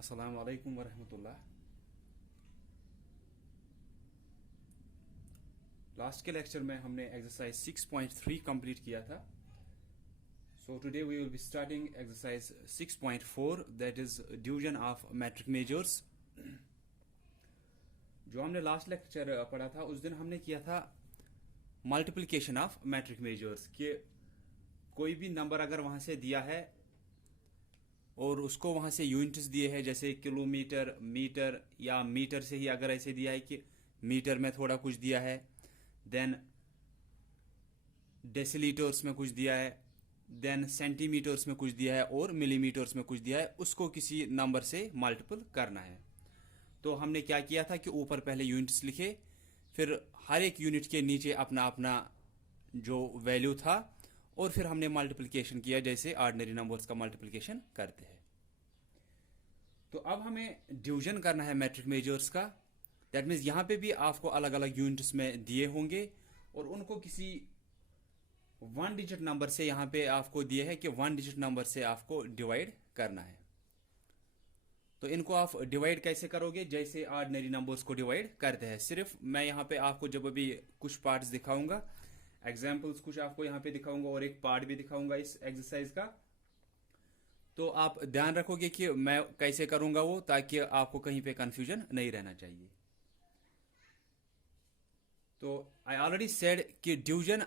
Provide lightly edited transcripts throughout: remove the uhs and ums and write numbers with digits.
अस्सलाम वालेकुम वरहमतुल्लाह। लास्ट के लेक्चर में हमने एक्सरसाइज 6.3 कंप्लीट किया था। So today we will be starting exercise 6.4 that is division of metric measures. जो हमने लास्ट लेक्चर पढ़ा था उस दिन हमने किया था मल्टीप्लिकेशन ऑफ मैट्रिक मेजर्स के कोई भी नंबर अगर वहां से दिया है और उसको वहां से यूनिट्स दिए हैं जैसे किलोमीटर, मीटर या मीटर से ही अगर ऐसे दिया है कि मीटर में थोड़ा कुछ दिया है, देन डेसीलीटर्स में कुछ दिया है, देन सेंटीमीटर्स में कुछ दिया है और मिलीमीटर्स में कुछ दिया है, उसको किसी नंबर से मल्टीपल करना है। तो हमने क्या किया था कि ऊपर पहले यूनिट्स लिखे, फिर हर एक यूनिट के नीचे अपना अपना जो वैल्यू था और फिर हमने मल्टीप्लिकेशन किया जैसे ऑर्डिनरी नंबर्स का मल्टीप्लिकेशन करते हैं। तो अब हमें डिवीजन करना है मैट्रिक मेजर्स का। दैट मीन्स यहाँ पे भी आपको अलग अलग यूनिट्स में दिए होंगे और उनको किसी वन डिजिट नंबर से यहाँ पे आपको दिए है कि वन डिजिट नंबर से आपको डिवाइड करना है। तो इनको आप डिवाइड कैसे करोगे? जैसे ऑर्डिनरी नंबर्स को डिवाइड करते हैं। सिर्फ मैं यहाँ पे आपको जब अभी कुछ पार्ट्स दिखाऊंगा, एग्जाम्पल्स कुछ आपको यहाँ पे दिखाऊंगा और एक पार्ट भी दिखाऊंगा इस एक्सरसाइज का, तो आप ध्यान रखोगे कि मैं कैसे करूंगा वो, ताकि आपको कहीं पे कंफ्यूजन नहीं रहना चाहिए। तो आई ऑलरेडी सेड कि division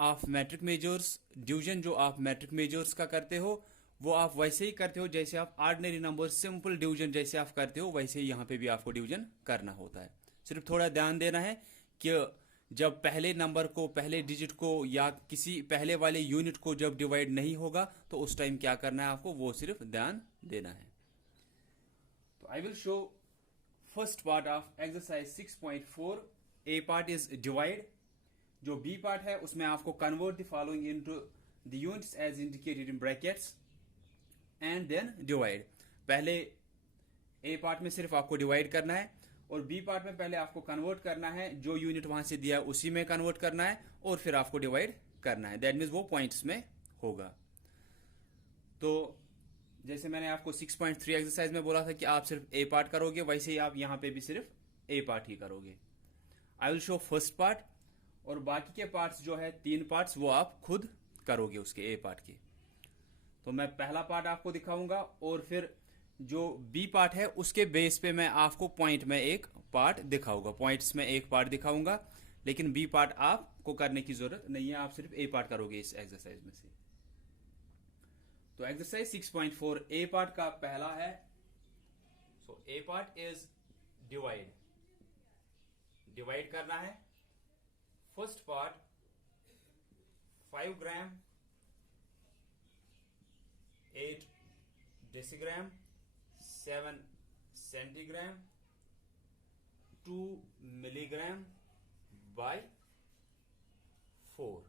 of metric measures, division जो आप मैट्रिक मेजर्स का करते हो वो आप वैसे ही करते हो जैसे आप ऑर्डिनरी नंबर सिंपल डिवीजन जैसे आप करते हो, वैसे ही यहाँ पे भी आपको डिवीजन करना होता है। सिर्फ थोड़ा ध्यान देना है कि जब पहले नंबर को, पहले डिजिट को या किसी पहले वाले यूनिट को जब डिवाइड नहीं होगा तो उस टाइम क्या करना है आपको, वो सिर्फ ध्यान देना है। तो I will show first part of exercise 6.4। A part is divide. जो बी पार्ट है उसमें आपको convert the following into the units as indicated in brackets and then divide. पहले ए पार्ट में सिर्फ आपको डिवाइड करना है और बी पार्ट में पहले आपको कन्वर्ट करना है, जो यूनिट वहां से दिया है उसी में कन्वर्ट करना है और फिर आपको डिवाइड करना है। दैट मीन्स वो पॉइंट्स में होगा। तो जैसे मैंने आपको 6.3 एक्सरसाइज में बोला था कि आप सिर्फ ए पार्ट करोगे, वैसे ही आप यहां पे भी सिर्फ ए पार्ट ही करोगे। आई विल शो फर्स्ट पार्ट और बाकी के पार्ट्स जो है 3 पार्ट्स वो आप खुद करोगे उसके ए पार्ट के। तो मैं पहला पार्ट आपको दिखाऊंगा और फिर जो बी पार्ट है उसके बेस पे मैं आपको पॉइंट में एक पार्ट दिखाऊंगा, पॉइंट्स में एक पार्ट दिखाऊंगा, लेकिन बी पार्ट आपको करने की जरूरत नहीं है, आप सिर्फ ए पार्ट करोगे इस एक्सरसाइज में से। तो एक्सरसाइज 6.4 ए पार्ट का पहला है। सो ए पार्ट इज डिवाइड। डिवाइड करना है। First part 5 gram 8 decigram 7 centigram 2 milligram by 4।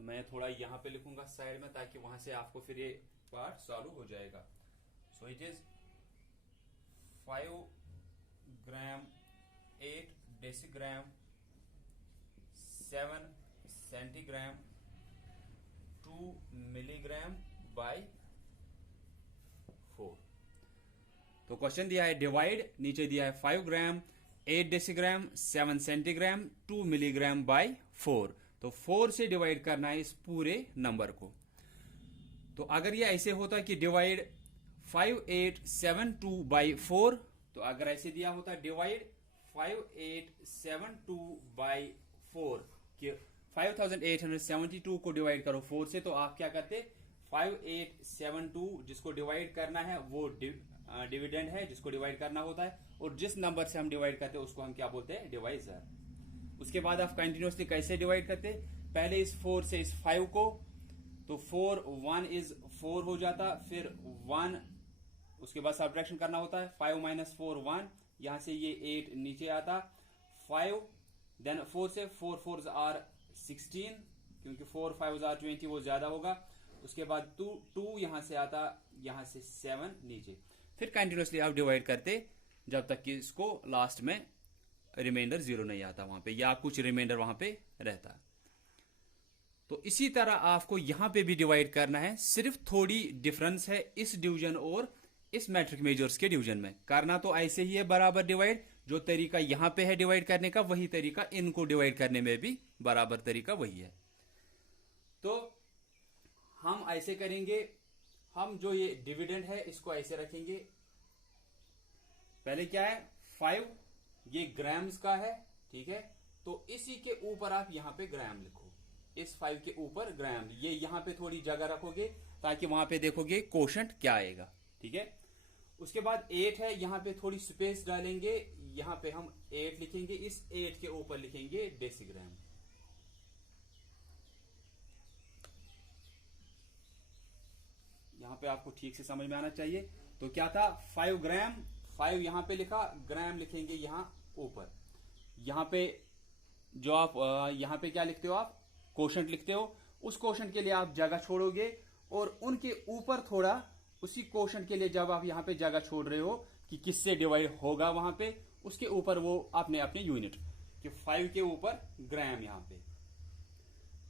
मैं थोड़ा यहां पे लिखूंगा साइड में ताकि वहां से आपको फिर ये पार्ट सॉल्व हो जाएगा। So it is 5 gram 8 decigram 7 centigram 2 milligram by 4। तो क्वेश्चन दिया है डिवाइड, नीचे दिया है 5 gram 8 decigram 7 centigram 2 milligram by 4। तो 4 से डिवाइड करना है इस पूरे नंबर को। तो अगर ये ऐसे होता कि डिवाइड 5872 बाय 4, तो अगर ऐसे दिया होता डिवाइड 5872 बाय 4 कि 5872 को डिवाइड करो 4 से, तो आप क्या करते, 5872 जिसको डिवाइड करना है वो डिविडेंड है जिसको डिवाइड करना होता है, और जिस नंबर से हम डिवाइड करते हैं उसको हम क्या बोलते हैं, डिवाइजर। उसके बाद आप कंटिन्यूअसली कैसे डिवाइड करते, पहले इस 4 से इस 5 को, तो 4 1 इज 4 हो जाता, फिर 1 उसके बाद सब्ट्रैक्शन करना होता है, 5 माइनस 4 1, यहां से ये 8 नीचे आता, 5 देन 4 से 4 4 आर 16 क्योंकि 4 5 आर 20 वो ज्यादा होगा। उसके बाद 2 यहां से आता, यहां से 7 नीचे, फिर कंटिन्यूअसली आप डिवाइड करते जब तक कि इसको लास्ट में रिमाइंडर 0 नहीं आता वहां पे, या कुछ रिमाइंडर वहां पे रहता। तो तो इसी तरह आपको यहां पे भी डिवाइड करना है, सिर्फ थोड़ी डिफरेंस है इस डिवीजन और इस मैट्रिक मेजर्स के डिवीजन में। करना तो ऐसे ही है बराबर डिवाइड, जो तरीका यहां पे है डिवाइड करने का वही तरीका इनको डिवाइड करने में भी बराबर तरीका वही है। तो हम ऐसे करेंगे, हम जो ये डिविडेंड है इसको ऐसे रखेंगे। पहले क्या है 5, ये ग्राम्स का है, ठीक है। तो इसी के ऊपर आप यहां पे ग्राम लिखो, इस 5 के ऊपर ग्राम, ये यहां पे थोड़ी जगह रखोगे ताकि वहां पे देखोगे कोशेंट क्या आएगा, ठीक है। उसके बाद 8 है, यहां पे थोड़ी स्पेस डालेंगे, यहां पे हम 8 लिखेंगे, इस 8 के ऊपर लिखेंगे डेसीग्राम। यहां पे आपको ठीक से समझ में आना चाहिए। तो क्या था 5 ग्राम, 5 यहां पे लिखा, ग्राम लिखेंगे यहां ऊपर। यहां पे जो आप यहां पे क्या लिखते हो, आप कोशेंट लिखते हो, उस कोशेंट के लिए आप जगह छोड़ोगे और उनके ऊपर थोड़ा उसी कोशेंट के लिए जब आप यहां पे जगह छोड़ रहे हो कि किससे डिवाइड होगा वहां पे, उसके ऊपर वो आपने अपने यूनिट कि 5 के ऊपर ग्राम, यहां पे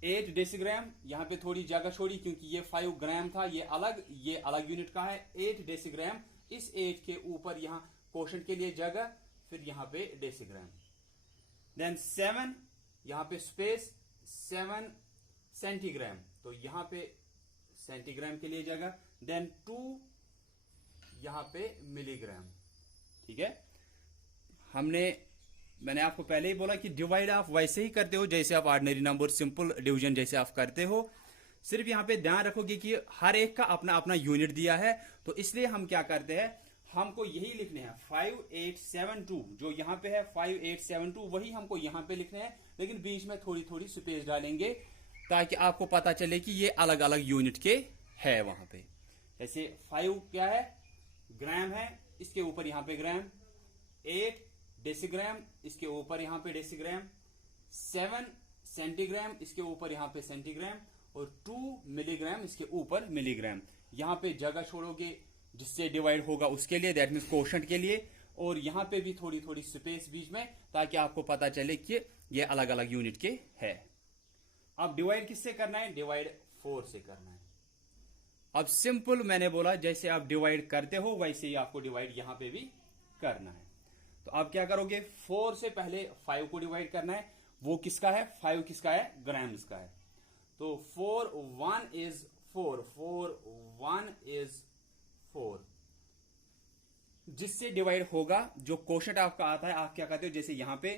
8 डेसीग्राम, यहां पे थोड़ी जगह छोड़ी क्योंकि ये 5 ग्राम था, ये अलग यूनिट का है। 8 डेसीग्राम, इस 8 के ऊपर यहां कोशेंट के लिए जगह, फिर यहां पे डेसीग्राम। देन 7, यहां पे स्पेस, 7 सेंटीग्राम, तो यहां पे सेंटीग्राम के लिए जगह। देन 2 यहां पे मिलीग्राम, ठीक है। मैंने आपको पहले ही बोला कि डिवाइड आप वैसे ही करते हो जैसे आप ऑर्डिनरी नंबर सिंपल डिवीजन जैसे आप करते हो, सिर्फ यहां पे ध्यान रखोगे कि हर एक का अपना अपना यूनिट दिया है। तो इसलिए हम क्या करते हैं, हमको यही लिखने हैं 5872, जो यहां पे है 5872 वही हमको यहां पे लिखने हैं, लेकिन बीच में थोड़ी थोड़ी स्पेस डालेंगे ताकि आपको पता चले कि ये अलग अलग यूनिट के है वहां पे। जैसे 5 क्या है, ग्राम है, इसके ऊपर यहां पे ग्राम। 8 डेसीग्राम, इसके ऊपर यहां पे डेसीग्राम। 7 सेंटीग्राम, इसके ऊपर यहां पे सेंटीग्राम। और 2 मिलीग्राम, इसके ऊपर मिलीग्राम। यहां पे जगह छोड़ोगे जिससे डिवाइड होगा उसके लिए, दैट मीन्स कोशेंट के लिए, और यहां पे भी थोड़ी थोड़ी स्पेस बीच में ताकि आपको पता चले कि ये अलग अलग यूनिट के है। अब डिवाइड किससे करना है, डिवाइड 4 से करना है। अब सिंपल मैंने बोला जैसे आप डिवाइड करते हो वैसे ही आपको डिवाइड यहां पे भी करना है। तो आप क्या करोगे, 4 से पहले 5 को डिवाइड करना है। वो किसका है, 5 किसका है, ग्राम्स का है। तो 4 1 इज 4, 4 1 इज 4, जिससे डिवाइड होगा जो कोशेंट आपका आता है, आप क्या करते हो, जैसे यहां पे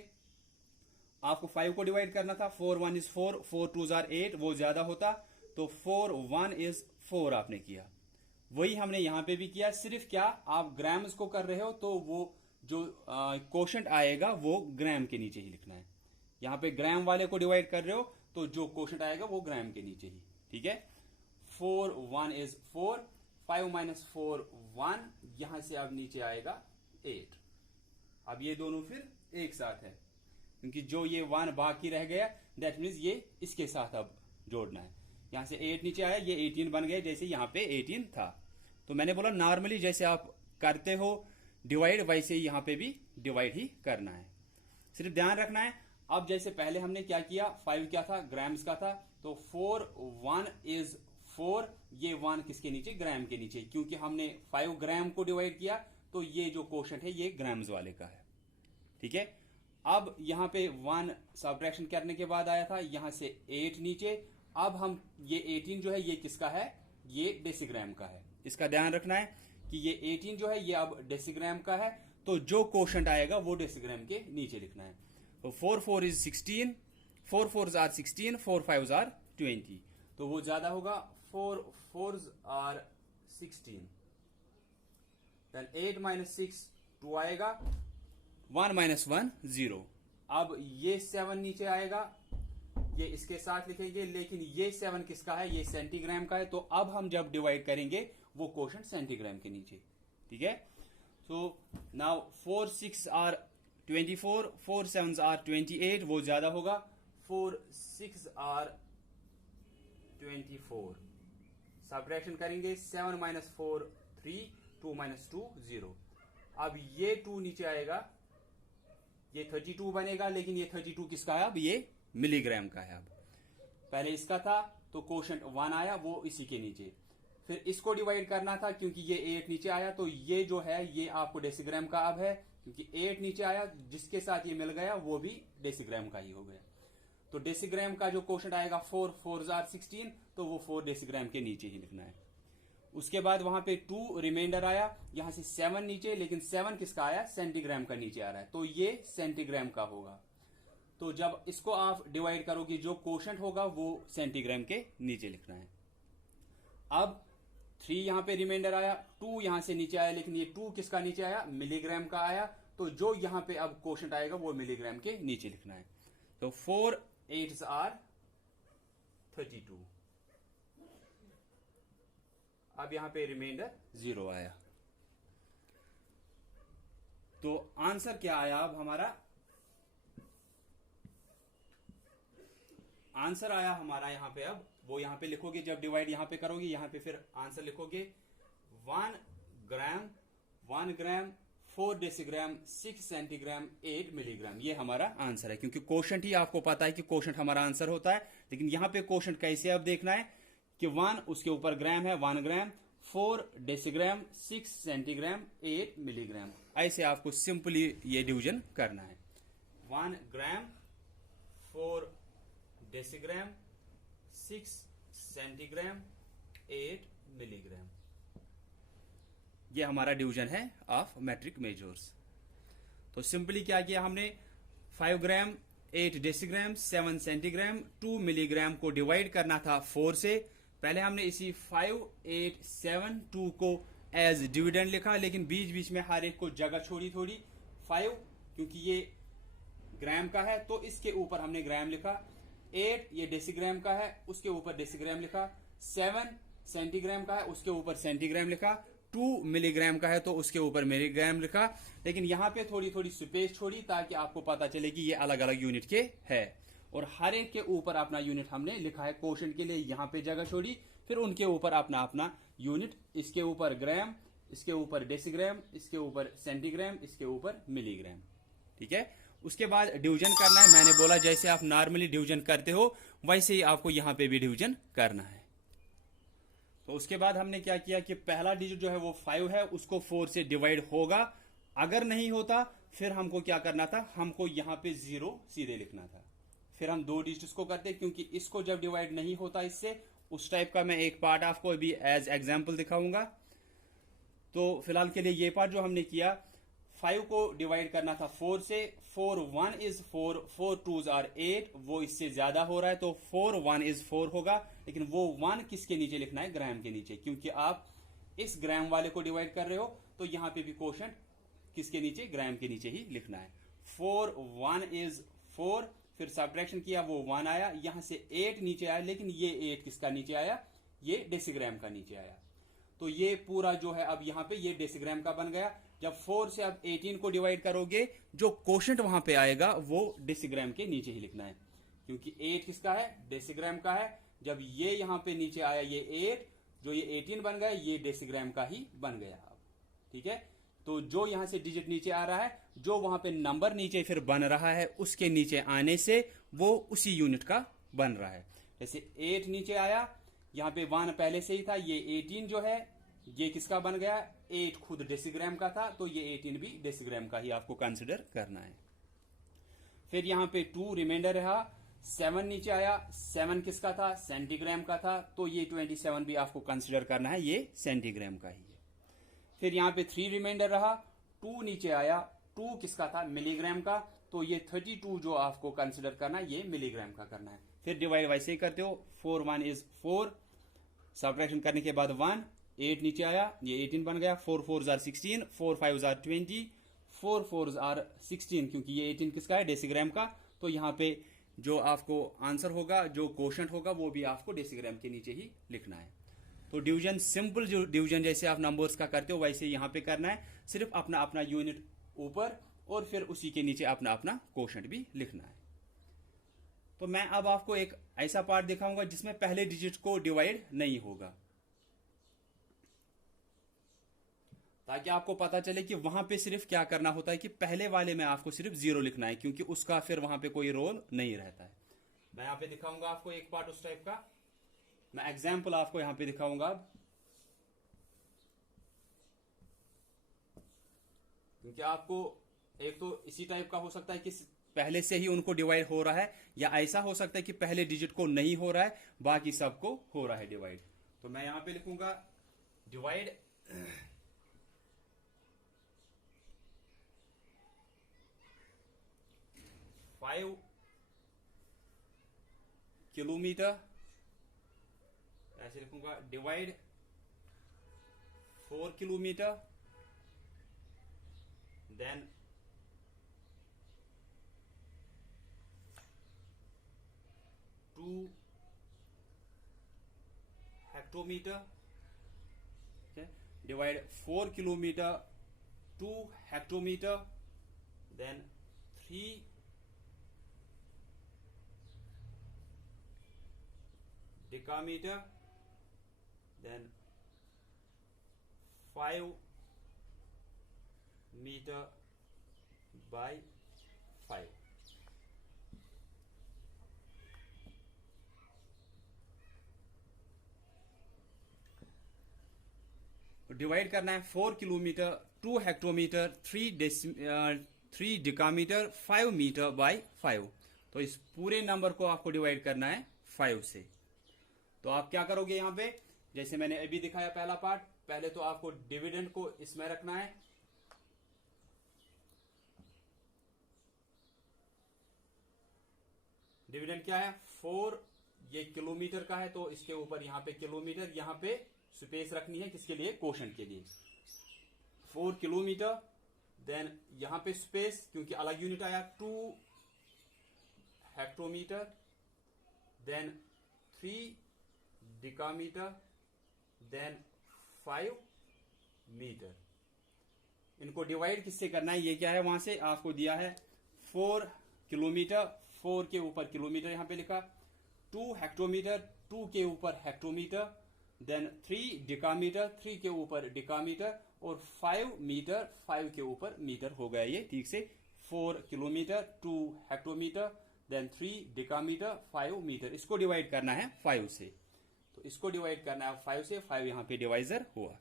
आपको 5 को डिवाइड करना था, 4 1 इज 4, 4 2 आर 8, वो ज्यादा होता, तो 4 1 इज 4 आपने किया। वही हमने यहां पे भी किया, सिर्फ क्या आप ग्राम्स को कर रहे हो तो वो जो कोशेंट आएगा वो ग्राम के नीचे ही लिखना है। यहां पे ग्राम वाले को डिवाइड कर रहे हो तो जो कोशेंट आएगा वो ग्राम के नीचे ही, ठीक है। 4 1 इज 4, 5 माइनस 4 1, यहां से अब नीचे आएगा 8। अब ये दोनों फिर एक साथ है क्योंकि जो ये 1 बाकी रह गया, दैट मीन्स ये इसके साथ अब जोड़ना है। यहां से 8 नीचे आया, ये 18 बन गया जैसे यहां पे 18 था। तो मैंने बोला नॉर्मली जैसे आप करते हो डिवाइड वैसे ही यहां पे भी डिवाइड ही करना है, सिर्फ ध्यान रखना है। अब जैसे पहले हमने क्या किया, 5 क्या था, ग्राम्स का था, तो 4 1 इज 4, ये 1 किसके नीचे, ग्राम के नीचे, क्योंकि हमने 5 ग्राम को डिवाइड किया तो ये जो कोशेंट है ये ग्राम्स वाले का है, ठीक है। अब यहां पे 1 सब्ट्रैक्शन करने के बाद आया था, यहां से 8 नीचे। अब हम ये 18 जो है ये किसका है, ये डेसीग्राम का है। इसका ध्यान रखना है कि ये 18 जो है ये अब डेसीग्राम का है, तो जो कोशेंट आएगा वो डेसीग्राम के नीचे लिखना है। तो 4 4 is 16, 4 4s are 16, 4 5s are 20, तो वो ज्यादा होगा, 4 4s आर 16। देन 8 माइनस 6 2 आएगा, 1 माइनस 1 0। अब ये 7 नीचे आएगा, ये इसके साथ लिखेंगे, लेकिन ये 7 किसका है, ये सेंटीग्राम का है। तो अब हम जब डिवाइड करेंगे वो कोशेंट सेंटीग्राम के नीचे, ठीक है। So now 4 6 are 24, 4 7s are 28, वो ज्यादा होगा, 4 6 आर 24। सब्ट्रैक्शन करेंगे, 7 माइनस 4 3, 2 माइनस 2 0। अब ये 2 नीचे आएगा, ये 32 बनेगा, लेकिन ये 32 किसका है, अब ये मिलीग्राम का है। अब पहले इसका था तो कोशेंट 1 आया, वो इसी के नीचे। फिर इसको डिवाइड करना था क्योंकि ये 8 नीचे आया, तो ये जो है ये आपको डेसीग्राम का अब है, क्योंकि 8 नीचे आया, जिसके साथ ये मिल गया वो भी डेसीग्राम का ही हो गया। तो डेसीग्राम का जो कोशेंट आएगा 4 4 16, तो वो 4 डेसीग्राम के नीचे ही लिखना है। उसके बाद वहां पे 2 रिमाइंडर आया, यहां से 7 नीचे, लेकिन 7 किसका आया, सेंटीग्राम का नीचे आ रहा है, तो ये सेंटीग्राम का होगा। तो जब इसको आप डिवाइड करोगे जो कोशेंट होगा वो सेंटीग्राम के नीचे लिखना है। अब 3 यहां पे रिमाइंडर आया, 2 यहां से नीचे आया, लेकिन ये 2 किसका नीचे आया, मिलीग्राम का आया, तो जो यहां पे अब कोशेंट आएगा वो मिलीग्राम के नीचे लिखना है। तो 4 8s are 32। अब यहां पे रिमाइंडर 0 आया, तो आंसर क्या आया अब हमारा, आंसर आया हमारा यहां पे, अब वो यहां पे लिखोगे, जब डिवाइड यहां पे करोगे यहां पे फिर आंसर लिखोगे 1 ग्राम 1 ग्राम 4 डेसीग्राम 6 सेंटीग्राम 8 मिलीग्राम, ये हमारा आंसर है। क्योंकि कोशेंट ही आपको पता है कि कोशेंट हमारा आंसर होता है, लेकिन यहां पे कोशेंट कैसे अब देखना है कि 1 उसके ऊपर ग्राम है, 1 ग्राम 4 डेसीग्राम 6 सेंटीग्राम 8 मिलीग्राम, ऐसे आपको सिंपली ये डिवीजन करना है। 1 ग्राम 4 डेसीग्राम 6 सेंटीग्राम 8 मिलीग्राम, ये हमारा डिवीजन है ऑफ मेट्रिक मेजर्स। तो सिंपली क्या किया हमने, 5 ग्राम 8 डेसीग्राम 7 सेंटीग्राम 2 मिलीग्राम को डिवाइड करना था 4 से। पहले हमने इसी 5 8 7 2 को एज डिविडेंड लिखा, लेकिन बीच बीच में हर एक को जगह छोड़ी थोड़ी। 5 क्योंकि ये ग्राम का है तो इसके ऊपर हमने ग्राम लिखा, 8 ये डेसीग्राम का है उसके ऊपर डेसीग्राम लिखा, 7 सेंटीग्राम का है उसके ऊपर सेंटीग्राम लिखा, 2 मिलीग्राम का है तो उसके ऊपर मिलीग्राम लिखा। लेकिन यहां पे थोड़ी थोड़ी स्पेस छोड़ी ताकि आपको पता चले कि ये अलग अलग यूनिट के है, और हर एक के ऊपर अपना यूनिट हमने लिखा है। कोशेंट के लिए यहां पे जगह छोड़ी, फिर उनके ऊपर अपना अपना यूनिट, इसके ऊपर ग्राम, इसके ऊपर डेसीग्राम, इसके ऊपर सेंटीग्राम, इसके ऊपर मिलीग्राम। ठीक है, उसके बाद डिवीजन करना है। मैंने बोला जैसे आप नॉर्मली डिवीजन करते हो वैसे ही आपको यहां पे भी डिवीजन करना है। तो उसके बाद हमने क्या किया कि पहला डिजिट जो है वो 5 है, उसको 4 से डिवाइड होगा, अगर नहीं होता फिर हमको क्या करना था, हमको यहां पे 0 सीधे लिखना था। फिर हम 2 डिजिट्स को करते, क्योंकि इसको जब डिवाइड नहीं होता इससे, उस टाइप का मैं एक पार्ट आपको अभी एज एग्जाम्पल दिखाऊंगा। तो फिलहाल के लिए ये पार्ट जो हमने किया, 5 को डिवाइड करना था 4 से, 4 1 is 4 4 2s are 8, वो इससे ज्यादा हो रहा है तो 4 1 is 4 होगा, लेकिन वो 1 किसके नीचे लिखना है, ग्राम के नीचे, क्योंकि आप इस ग्राम वाले को डिवाइड कर रहे हो तो यहां पे भी कोशेंट किसके नीचे, ग्राम के नीचे ही लिखना है। 4 1 is 4, फिर सब्ट्रैक्शन किया वो 1 आया, यहां से 8 नीचे आया, लेकिन ये 8 किसका नीचे आया, ये डेसीग्राम का नीचे आया। तो ये पूरा जो है अब यहां पे ये डेसीग्राम का बन गया। जब 4 से अब 18 को डिवाइड करोगे, जो कोशेंट वहां पे आएगा वो डेसीग्राम के नीचे ही लिखना है, क्योंकि 8 किसका है, डेसीग्राम का है। जब ये यहां पे नीचे आया ये 8, जो ये 18 बन गया, ये डेसीग्राम का ही बन गया अब। ठीक है, तो जो यहां से डिजिट नीचे आ रहा है, जो वहां पे नंबर नीचे फिर बन रहा है, उसके नीचे आने से वो उसी यूनिट का बन रहा है। जैसे 8 नीचे आया, यहां पे 1 पहले से ही था, ये 18 जो है ये किसका बन गया, 8 खुद डेसीग्राम का था, तो ये 18 भी डेसीग्राम का ही आपको कंसिडर करना है। फिर यहां पे 2 रिमाइंडर रहा, 7 नीचे आया, 7 किसका था, सेंटीग्राम का था, तो ये 27 भी आपको कंसिडर करना है, ये सेंटीग्राम का ही है। फिर यहां पे 3 रिमाइंडर रहा, 2 नीचे आया, 2 किसका था, मिलीग्राम का, तो ये 32 जो आपको कंसिडर करना है, ये मिलीग्राम का करना है। फिर डिवाइड वैसे ही करते हो, 4 1 is 4, सब्ट्रैक्शन करने के बाद 1, 8 नीचे आया, ये 18 बन गया, 4 4s are 16, 4 5s are 20, 4 4s are 16, क्योंकि ये 18 किसका है, डेसीग्राम का, तो यहाँ पे जो आपको आंसर होगा, जो कोशेंट होगा, वो भी आपको डेसीग्राम के नीचे ही लिखना है। तो डिवीजन सिंपल, जो डिवीजन जैसे आप नंबर्स का करते हो वैसे यहाँ पे करना है, सिर्फ अपना अपना यूनिट ऊपर और फिर उसी के नीचे अपना अपना कोशेंट भी लिखना है। तो मैं अब आपको एक ऐसा पार्ट दिखाऊंगा जिसमें पहले डिजिट को डिवाइड नहीं होगा, ताकि आपको पता चले कि वहां पे सिर्फ क्या करना होता है कि पहले वाले में आपको सिर्फ 0 लिखना है, क्योंकि उसका फिर वहां पे कोई रोल नहीं रहता है। मैं यहाँ पे दिखाऊंगा आपको एक पार्ट उस टाइप का, मैं एग्जाम्पल आपको यहाँ पे दिखाऊंगा अब, क्योंकि आपको एक तो इसी टाइप का हो सकता है कि पहले से ही उनको डिवाइड हो रहा है, या ऐसा हो सकता है कि पहले डिजिट को नहीं हो रहा है, बाकी सबको हो रहा है डिवाइड। तो मैं यहां पे लिखूंगा डिवाइड 5 किलोमीटर, ऐसे लिखूंगा divide 4 kilometre, then 2 hectometre, divide 4 kilometer 2 hectometer, then 3 decameter, then 5 meter by 5। Divide करना है 4 किलोमीटर 2 हेक्टोमीटर 3 डिकामीटर 5 मीटर बाय 5। तो इस पूरे नंबर को आपको डिवाइड करना है 5 से। तो आप क्या करोगे यहां पे, जैसे मैंने अभी दिखाया पहला पार्ट, पहले तो आपको डिविडेंड को इसमें रखना है, डिविडेंड क्या है 4, ये किलोमीटर का है तो इसके ऊपर यहां पे किलोमीटर, यहां पे स्पेस रखनी है किसके लिए, क्वोशंट के लिए, 4 किलोमीटर, देन यहां पे स्पेस क्योंकि अलग यूनिट आया 2 हेक्टोमीटर, देन 3 डिकामीटर, देन 5 मीटर। इनको डिवाइड किससे करना है, ये क्या है वहां से आपको दिया है 4 किलोमीटर, 4 के ऊपर किलोमीटर यहां पे लिखा, 2 हेक्टोमीटर, 2 के ऊपर हेक्टोमीटर, देन 3 डिकामीटर, 3 के ऊपर डिकामीटर, और 5 मीटर, 5 के ऊपर मीटर हो गया ये ठीक से। 4 किलोमीटर 2 हेक्टोमीटर, देन 3 डिकामीटर 5 मीटर। इसको डिवाइड करना है 5 से, तो इसको डिवाइड करना है 5 से, 5 यहां पे डिवाइजर हुआ।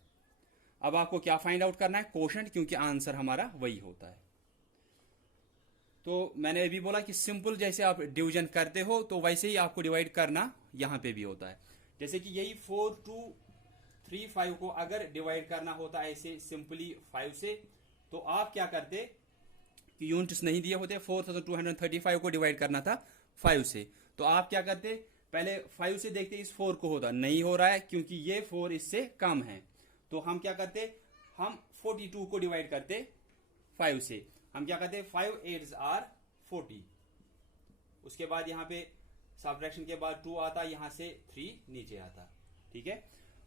अब आपको क्या फाइंड आउट करना है, क्वोशंट, क्योंकि आंसर हमारा वही होता है। तो मैंने अभी बोला कि सिंपल जैसे आप डिवीजन करते हो तो वैसे ही आपको डिवाइड करना यहां पे भी होता है। जैसे कि यही 4 2 3 5 को अगर डिवाइड करना होता है ऐसे सिंपली 5 से, तो आप क्या करते कि यूनिट्स नहीं दिए होते, 4235 को डिवाइड करना था 5 से, तो आप क्या करते, पहले 5 से देखते इस 4 को होता, नहीं हो रहा है क्योंकि ये 4 इससे कम है, तो हम क्या करते, हम 42 को डिवाइड करते 5 से। हम क्या करते, 5 8s are 40, उसके बाद यहां पे सबट्रैक्शन के बाद 2 आता, यहां से 3 नीचे आता, ठीक है।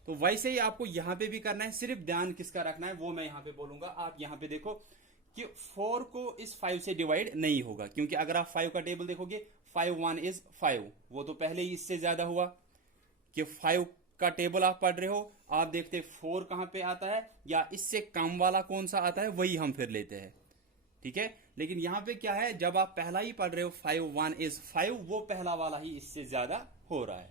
तो वैसे ही आपको यहां पे भी करना है, सिर्फ ध्यान किसका रखना है वो मैं यहां पे बोलूंगा। आप यहां पे देखो कि 4 को इस 5 से डिवाइड नहीं होगा, क्योंकि अगर आप 5 का टेबल देखोगे 5 1 is 5, वो तो पहले ही इससे ज्यादा हुआ कि 5 का टेबल आप पढ़ रहे हो, आप देखते 4 कहां पे आता है या इससे कम वाला कौन सा आता है वही हम फिर लेते हैं, ठीक है। लेकिन यहां पे क्या है, जब आप पहला ही पढ़ रहे हो 5 1 is 5, वो पहला वाला ही इससे ज्यादा हो रहा है,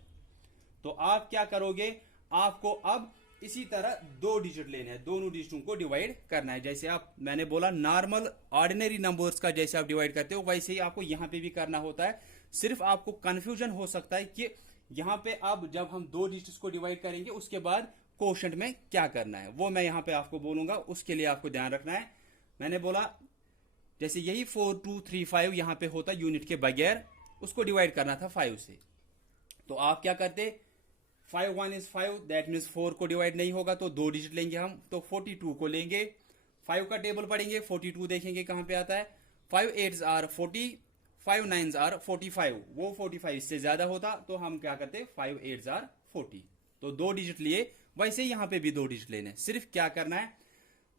तो आप क्या करोगे, आपको अब इसी तरह 2 डिजिट लेने हैं, दोनों डिजिटों को डिवाइड करना है। जैसे आप मैंने बोला नॉर्मल ऑर्डिनरी नंबर्स का जैसे आप डिवाइड करते हो वैसे ही आपको यहां पे भी करना होता है। सिर्फ आपको कंफ्यूजन हो सकता है कि यहां पे अब जब हम 2 डिजिट्स को डिवाइड करेंगे उसके बाद क्वोशंट में क्या करना है, वो मैं यहां पे आपको बोलूंगा, उसके लिए आपको ध्यान रखना है। मैंने बोला जैसे यही 4 2 3 5 यहां पे होता यूनिट के बगैर, उसको डिवाइड करना था 5 से, तो आप क्या करते, 5 1 is 5, दैट मीन्स 4 को डिवाइड नहीं होगा तो 2 डिजिट लेंगे हम, तो 42 को लेंगे, 5 का टेबल पढ़ेंगे, 42 देखेंगे कहां पे आता है, 5 8s are 40, 5 9s are 45, वो 45 इससे ज्यादा होता तो हम क्या करते, 5 8s are 40, तो 2 डिजिट लिए। वैसे यहां पे भी 2 डिजिट लेने, सिर्फ क्या करना है,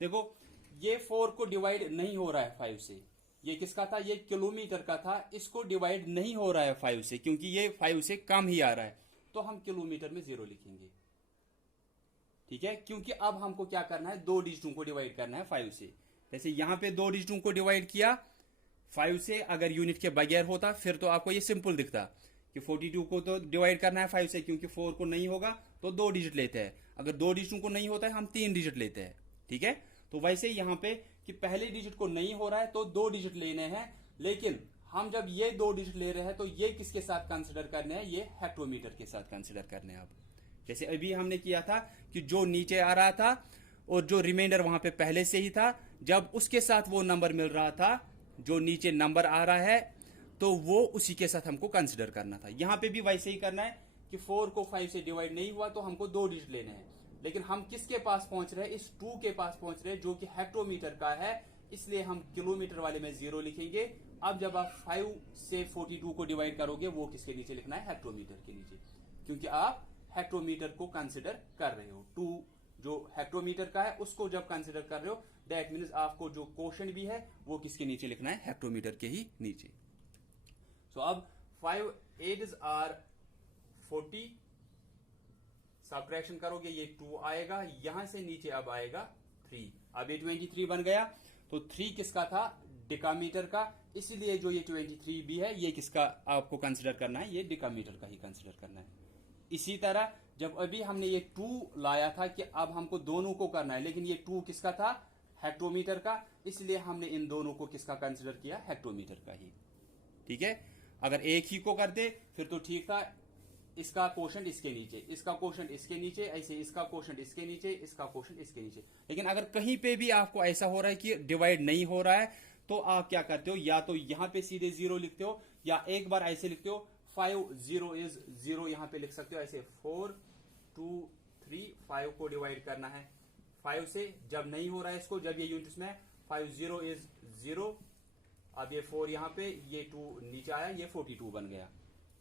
देखो ये 4 को डिवाइड नहीं हो रहा है 5 से, ये किसका था, ये किलोमीटर का था, इसको डिवाइड नहीं हो रहा है 5 से क्योंकि ये 5 से कम ही आ रहा है, तो हम किलोमीटर में 0 लिखेंगे, ठीक है। क्योंकि अब हमको क्या करना है, 2 डिजिटों को डिवाइड करना है 5 से। जैसे यहां पे 2 डिजिटों को डिवाइड किया 5 से, अगर यूनिट के बगैर होता फिर तो आपको ये सिंपल दिखता कि 42 को तो डिवाइड करना है 5 से, क्योंकि 4 को नहीं होगा तो 2 डिजिट लेते हैं, अगर 2 डिजिटों को नहीं होता है हम 3 डिजिट लेते हैं। ठीक है, तो वैसे ही यहाँ पे कि पहले डिजिट को नहीं हो रहा है तो 2 डिजिट लेने हैं, लेकिन हम जब ये 2 डिजिट ले रहे हैं तो ये किसके साथ कंसिडर करने हैं, ये हेक्टोमीटर के साथ कंसिडर करने हैं। अब जैसे अभी हमने किया था कि जो नीचे आ रहा था और जो रिमाइंडर वहां पे पहले से ही था, जब उसके साथ वो नंबर मिल रहा था, जो नीचे नंबर आ रहा है, तो वो उसी के साथ हमको कंसिडर करना था। यहां पे भी वैसे ही करना है कि 4 को 5 से डिवाइड नहीं हुआ तो हमको 2 डिजिट लेने हैं, लेकिन हम किसके पास पहुंच रहे हैं, इस 2 के पास पहुंच रहे हैं जो कि हेक्टोमीटर का है, इसलिए हम किलोमीटर वाले में 0 लिखेंगे। अब जब आप 5 से 42 को डिवाइड करोगे वो किसके नीचे लिखना है, हेक्टोमीटर के नीचे, क्योंकि आप हेक्टोमीटर को कंसिडर कर रहे हो। 2 जो हेक्टोमीटर का है उसको जब कंसिडर कर रहे हो, दैट मीन्स आपको जो क्वोशंट भी है वो किसके नीचे लिखना है, हेक्टोमीटर के ही नीचे। सो अब 5 8s are 40, सब्ट्रैक्शन करोगे ये 2 आएगा, यहां से नीचे अब आएगा 3, अब ये 23 बन गया। तो 3 किसका था, डिकामीटर का, इसीलिए जो ये 23 भी है ये किसका आपको कंसिडर करना है, ये डिकामीटर का ही कंसिडर करना है। इसी तरह जब अभी हमने ये 2 लाया था कि अब हमको दोनों को करना है, लेकिन ये 2 किसका था, हेक्टोमीटर का, इसलिए हमने इन दोनों को किसका कंसिडर किया, हेक्टोमीटर का ही। ठीक है, अगर एक ही को करते फिर तो ठीक था, इसका क्वोशंट इसके नीचे, इसका क्वोशंट इसके नीचे, ऐसे इसका क्वोशंट इसके नीचे, इसका क्वोशंट इसके नीचे। लेकिन अगर कहीं पे भी आपको ऐसा हो रहा है कि डिवाइड नहीं हो रहा है, तो आप क्या करते हो, या तो यहां पे सीधे 0 लिखते हो, या एक बार ऐसे लिखते हो 5 0 is 0, यहां पे लिख सकते हो ऐसे 4 2 3, 5 को डिवाइड करना है 5 से, जब नहीं हो रहा है इसको, जब ये यूनिट्स में 5 0 is 0, अब ये 4 यहां पे, ये 2 नीचे आया, ये 42 बन गया।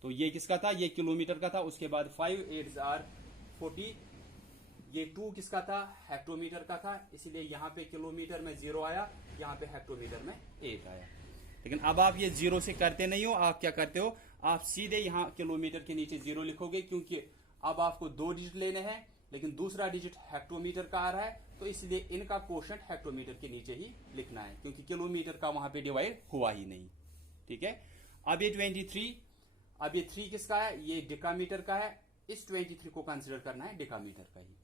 तो ये किसका था, ये किलोमीटर का था। उसके बाद 5 8s are 40, ये 2 किसका था, हेक्टोमीटर का था, इसलिए यहां पे किलोमीटर में 0 आया, यहां पे हेक्टोमीटर में 8 आया। लेकिन अब आप ये 0 से करते नहीं हो, आप क्या करते हो, आप सीधे यहां किलोमीटर के नीचे 0 लिखोगे, क्योंकि अब आपको 2 डिजिट लेने हैं, लेकिन दूसरा डिजिट हेक्टोमीटर का आ रहा है, तो इसलिए इनका क्वोशंट हेक्टोमीटर के नीचे ही लिखना है, क्योंकि किलोमीटर का वहां पे डिवाइड हुआ ही नहीं। ठीक है, अब ये 23, अब ये 3 किसका है, ये डिकामीटर का है, इस 23 को कंसिडर करना है डिकामीटर का ही।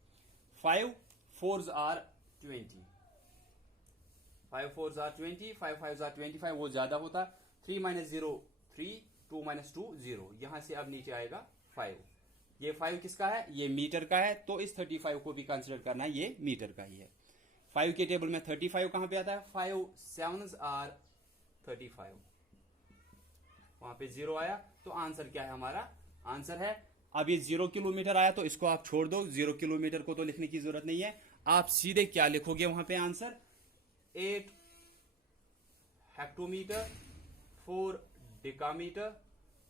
5 4s are 20, 5 4s are 20, 5 5s are 25, वो ज्यादा होता, 3 minus 0 3, 2 minus 2 0, यहां से अब नीचे आएगा 5। ये 5 किसका है, ये मीटर का है, तो इस 35 को भी कंसिडर करना है, ये मीटर का ही है। 5 के टेबल में 35 कहां पे आता है, 5 7s are 35, वहां पे 0 आया, तो आंसर क्या है हमारा, आंसर है, अब ये 0 किलोमीटर आया तो इसको आप छोड़ दो, 0 किलोमीटर को तो लिखने की जरूरत नहीं है, आप सीधे क्या लिखोगे वहां पे आंसर, 8 हेक्टोमीटर, 4 डिकामीटर,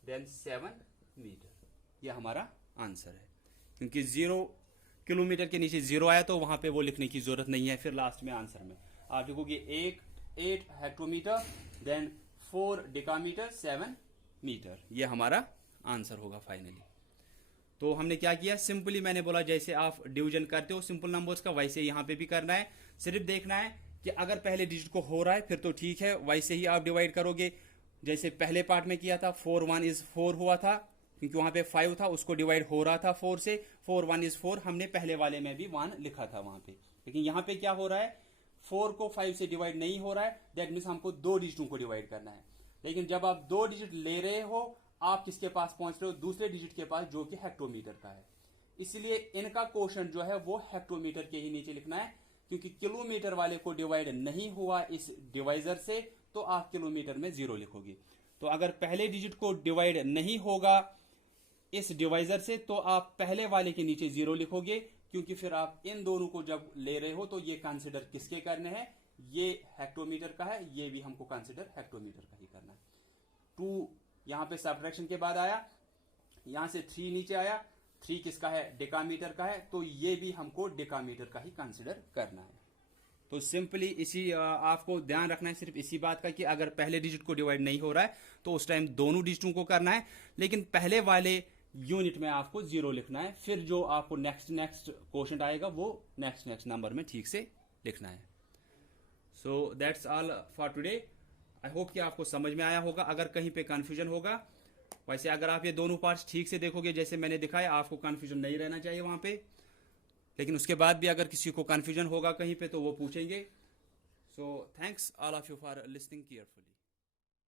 देन 7 मीटर, ये हमारा आंसर है। क्योंकि 0 किलोमीटर के नीचे 0 आया तो वहां पे वो लिखने की जरूरत नहीं है, फिर लास्ट में आंसर में आप लिखोगे 8 हेक्टोमीटर, देन 4 डिकामीटर, 7 मीटर, ये हमारा आंसर होगा फाइनली। तो हमने क्या किया, सिंपली मैंने बोला जैसे आप डिवीजन करते हो सिंपल नंबर्स का, वैसे यहां पे भी करना है। सिर्फ देखना है कि अगर पहले डिजिट को हो रहा है फिर तो ठीक है, वैसे ही आप डिवाइड करोगे जैसे पहले पार्ट में किया था। 4 1 is 4 हुआ था, क्योंकि वहां पे 5 था, उसको डिवाइड हो रहा था 4 से, 4 1 is 4, हमने पहले वाले में भी 1 लिखा था वहां पे। लेकिन यहां पे क्या हो रहा है, 4 को 5 से डिवाइड नहीं हो रहा है, दैट मीन्स हमको 2 डिजिटों को डिवाइड करना है। लेकिन जब आप 2 डिजिट ले रहे हो, आप किसके पास पहुंच रहे हो, दूसरे डिजिट के पास, जो कि हेक्टोमीटर का है, इसलिए इनका क्वोशंट जो है वो हेक्टोमीटर के ही नीचे लिखना है, क्योंकि किलोमीटर वाले को डिवाइड नहीं हुआ इस डिवाइजर से, तो आप किलोमीटर में 0 लिखोगे। तो अगर पहले डिजिट को डिवाइड नहीं होगा इस डिवाइजर से, तो आप पहले वाले के नीचे 0 लिखोगे, क्योंकि फिर आप इन दोनों को जब ले रहे हो तो ये कंसिडर किसके करने हैं, ये हेक्टोमीटर का है, ये भी हमको कंसिडर हेक्टोमीटर का ही करना है। 2 यहां पे सब्ट्रैक्शन के बाद आया, यहां से 3 नीचे आया, 3 किसका है, डेकामीटर का है, तो ये भी हमको डेकामीटर का ही कंसिडर करना है। तो सिंपली इसी आपको ध्यान रखना है सिर्फ इसी बात का कि अगर पहले डिजिट को डिवाइड नहीं हो रहा है तो उस टाइम दोनों डिजिटों को करना है, लेकिन पहले वाले यूनिट में आपको 0 लिखना है, फिर जो आपको नेक्स्ट क्वोशंट आएगा वो नेक्स्ट नंबर में ठीक से लिखना है। So that's all for today. I hope कि आपको समझ में आया होगा। अगर कहीं पे कंफ्यूजन होगा वैसे अगर आप ये दोनों पार्ट्स ठीक से देखोगे जैसे मैंने दिखाया, आपको कन्फ्यूजन नहीं रहना चाहिए वहाँ पे। लेकिन उसके बाद भी अगर किसी को कन्फ्यूजन होगा कहीं पे तो वो पूछेंगे। So thanks all of you for listening carefully.